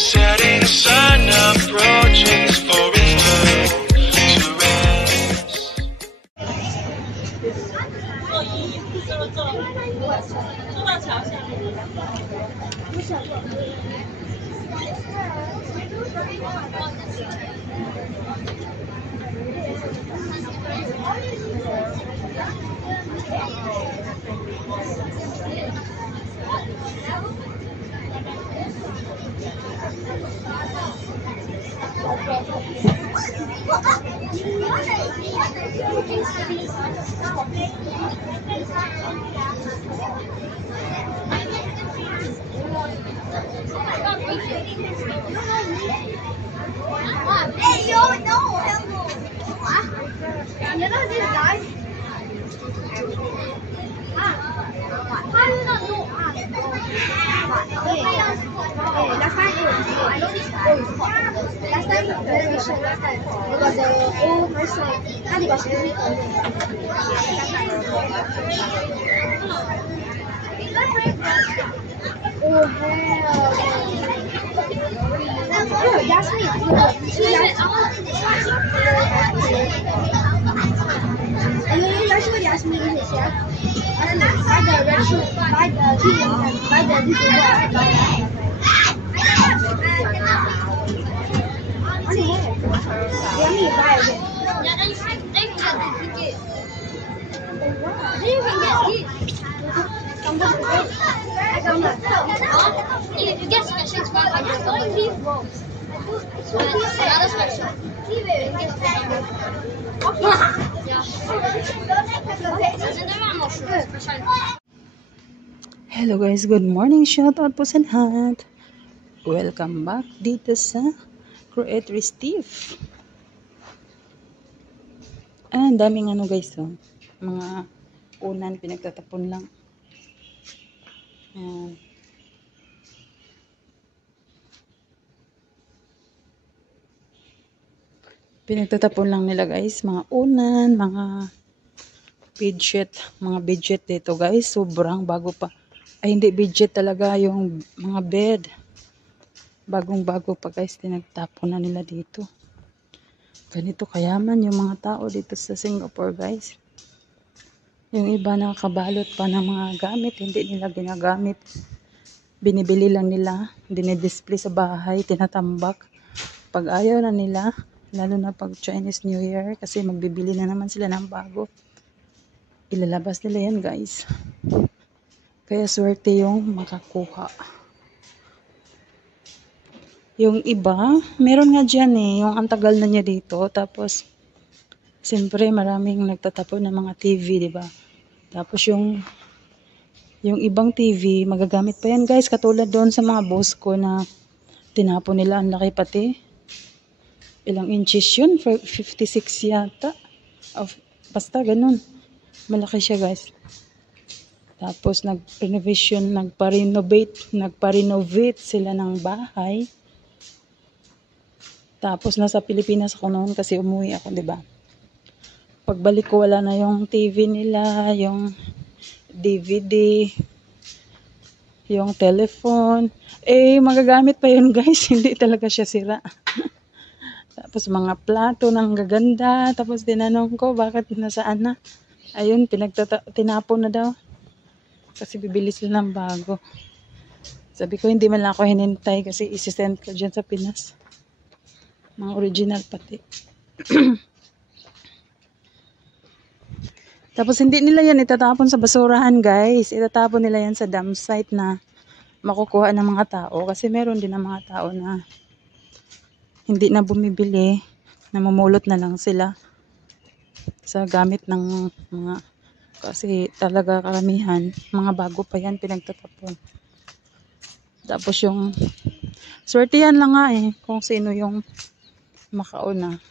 Setting sun approaches for its time to rest. 坐到桥下面。Hey, yo, no, hello. You know this guy? How do you not know? Last time, I know this guy. Last time, television, last time, it was an old person. And he was really oh, hell. Oh, that's me. And then that's what Yasmin is, yeah? And buy the red shoe, buy the TV, buy the TV. Let me buy it. Yeah, then you can get the ticket. Then you can get it. If you get special, it's 500. Another special. Yeah. Hello guys, good morning. Shoutout po sa lahat. Welcome back dito sa Creatory Steve. Ang daming ano guys, oh. Mga unan pinagtatapon lang. Ayan. Pinagtatapon lang nila guys, mga unan, mga budget dito guys, sobrang bago pa. Ay hindi budget talaga, yung mga bed. Bagong bago pa guys, tinagtapon na nila dito. Ganito kayaman yung mga tao dito sa Singapore guys. Yung iba nakabalot pa ng mga gamit, hindi nila ginagamit. Binibili lang nila, dinidisplay sa bahay, tinatambak. Pag ayaw na nila, lalo na pag Chinese New Year, kasi magbibili na naman sila ng bago. Ilalabas nila yan guys. Kaya swerte yung makakuha. Yung iba, meron nga dyan yung ang tagal na niya dito. Tapos, siyempre maraming nagtatapon ng mga TV, diba? Tapos yung ibang TV, magagamit pa yan guys. Katulad doon sa mga boss ko na tinapon nila, ang laki pati. Ilang inches yun? 56 yata. Basta ganun. Malaki siya guys. Tapos nagpa-renovate sila ng bahay. Tapos nasa Pilipinas ako noon kasi umuwi ako, 'di ba? Pagbalik ko wala na yung TV nila, yung DVD, yung telephone. Magagamit pa yun guys, hindi talaga siya sira. Tapos mga plato ng gaganda, tapos tinanong ko bakit nasaan na. Ayun, tinapon na daw. Kasi bibili sila ng bago. Sabi ko hindi man lang ako hinintay kasi isi-send ko dyan sa Pinas. Mga original pati. Tapos hindi nila yan itatapon sa basurahan guys. Itatapon nila yan sa dump site na makukuha ng mga tao. Kasi meron din ng mga tao na hindi na bumibili. Namumulot na lang sila sa gamit ng mga, kasi talaga karamihan mga bago pa yan pinagtatapon. Tapos yung swertihan lang nga kung sino yung makauna.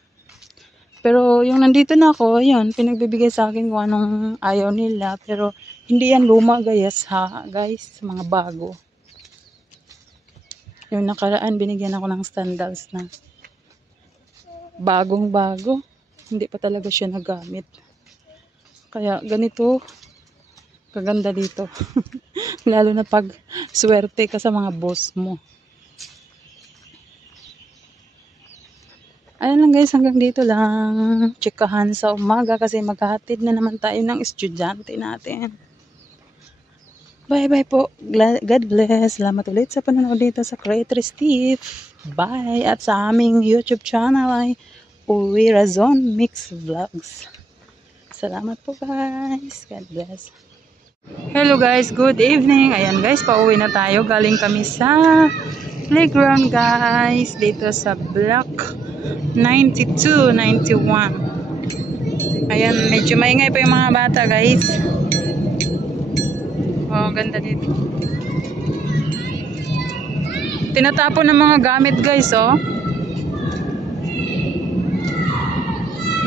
Pero yung nandito na ako, yun, pinagbibigay sa akin kung anong ayaw nila. Pero hindi yan luma guys, guys, mga bago. Yung nakaraan, binigyan ako ng sandals na bagong bago. Hindi pa talaga siya nagamit. Kaya ganito, kaganda dito. Lalo na pag swerte ka sa mga boss mo. Ayan lang guys, hanggang dito lang. Tsikahan sa umaga kasi maghahatid na naman tayo ng estudyante natin. Bye-bye po. God bless. Salamat ulit sa panonood dito sa Creator Steve. Bye. At sa aming YouTube channel ay Uwi Razon Mix Vlogs. Salamat po guys. God bless. Hello guys, good evening. Ayan guys, pauwi na tayo. Galing kami sa playground guys. Dito sa block 92, 91. Ayan, medyo maingay pa yung mga bata guys. Oh, ganda dito. Tinatapon ng mga gamit guys, oh.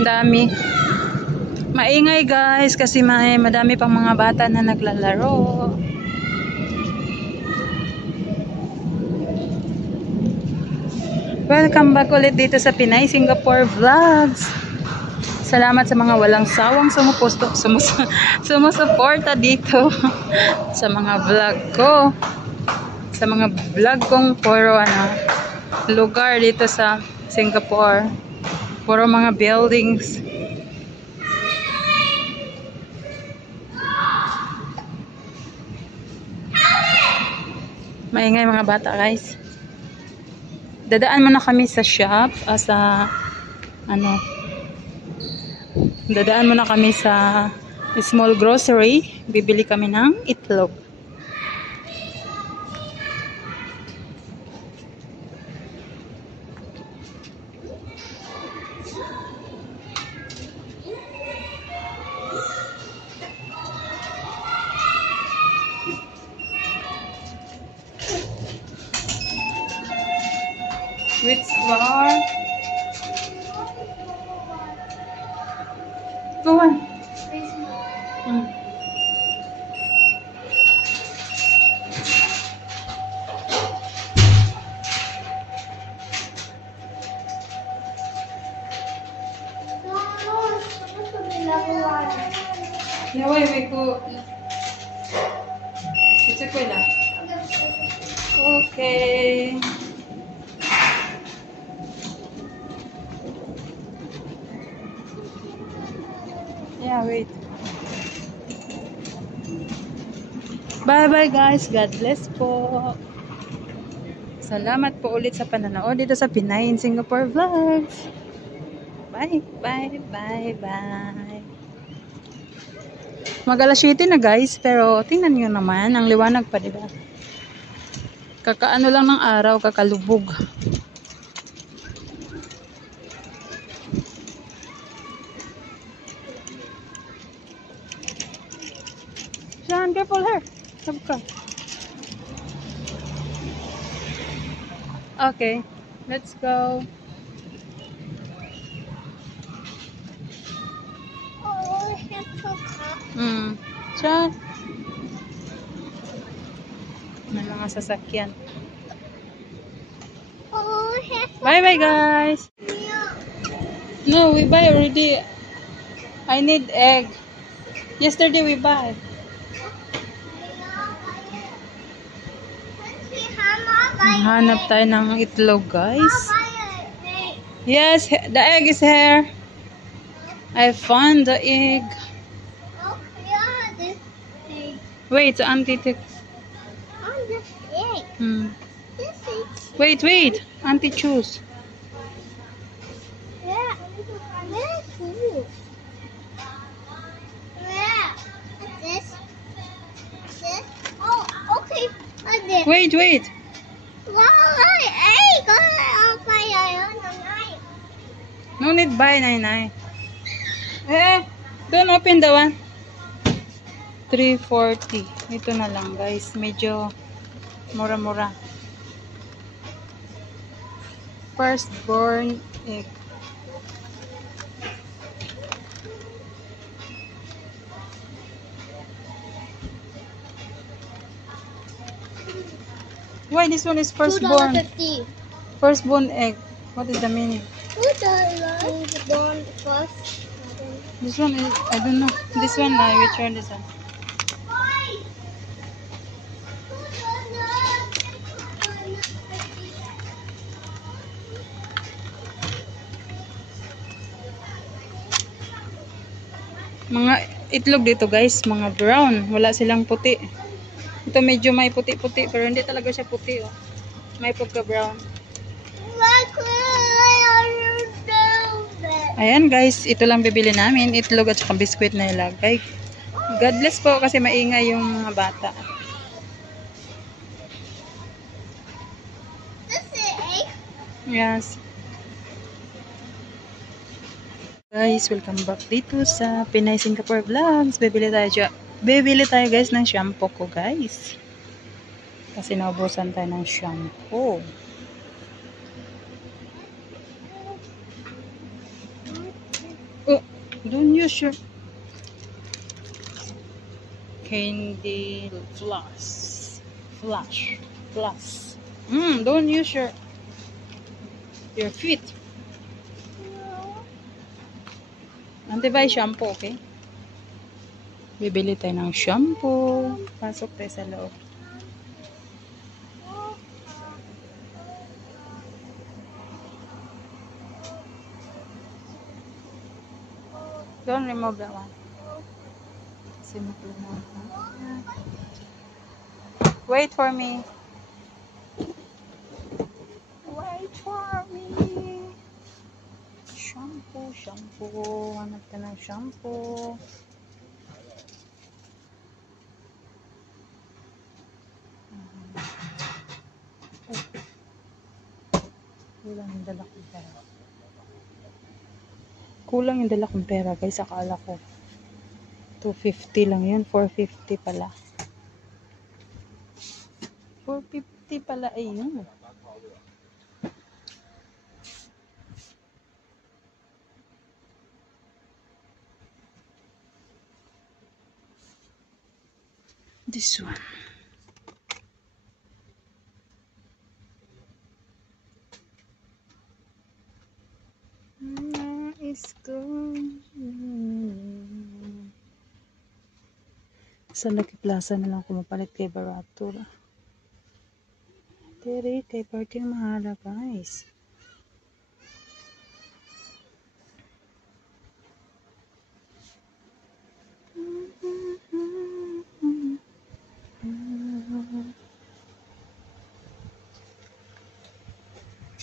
Ang dami. Maingay guys kasi madami pang mga bata na naglalaro. Welcome back ulit dito sa Pinay Singapore Vlogs. Salamat sa mga walang sawang sumusuporta dito sa mga vlog ko. Sa mga vlog kong puro lugar dito sa Singapore. Puro mga buildings. Maingay mga bata guys. Dadaan muna kami sa shop, dadaan muna kami sa small grocery. Bibili kami ng itlog. Which floor? Go on. Yeah, wait, go. It's okay lang. Okay. Yeah, wait. Bye-bye guys. God bless po. Salamat po ulit sa pananood dito sa Pinay Singapore Vlogs. Bye, bye, bye, bye. Mag-alas 7 na guys, pero tingnan nyo naman, ang liwanag pa, diba? Kakaano lang ng araw, kakalubog. Sean, careful her. Sabka. Okay, let's go. Sean. May mga sasakyan. Bye-bye guys. No, we buy already. I need egg. Yesterday we buy. Hanap tayo ng itlog, guys. Yes, the egg is here. I found the egg. Wait, auntie takes. Wait. Auntie choose. Wait. No need buy, Nay. Don't open the one. 340. Ito na lang, guys. Medyo mura-mura. Firstborn egg. Why this one is firstborn? $2.50. Firstborn egg. What is the meaning? $2 first. This one is, I don't know. This one, which one is that? Mga itlog dito guys, mga brown. Wala silang puti. Ito medyo may puti-puti pero hindi talaga siya puti oh. May pagka-brown. Ayan guys, ito lang bibili namin. Itlog at saka biskwit na ilagay. God bless po kasi maingay yung mga bata. Yes. Guys, welcome back dito sa Pinay Singapore Vlogs. Bibili tayo guys ng shampoo ko guys. Kasi naubusan tayo ng shampoo. Oh, don't use your candy floss. Floss. Don't use your feet. Antibay shampoo, okay? Bibili tayo ng shampoo. Pasok tayo sa loob. Don't remove that one. Simple na. Wait for me. Wait for me. Shampoo. Hanap ka ng shampoo. Kulang yung dala kong pera. Kulang yung dala kong pera guys. Akala ko 250 lang yun. 450 pala. 450 pala ay yun. This one. Nice go. Sa Lucky Plaza na lang kumapalit kay Barato. Tere, kay party mahala guys.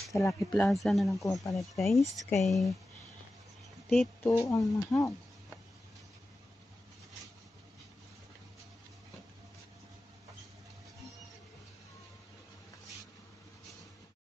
Sa Lucky Plaza na lang kumapalit guys. Kay dito ang mahal.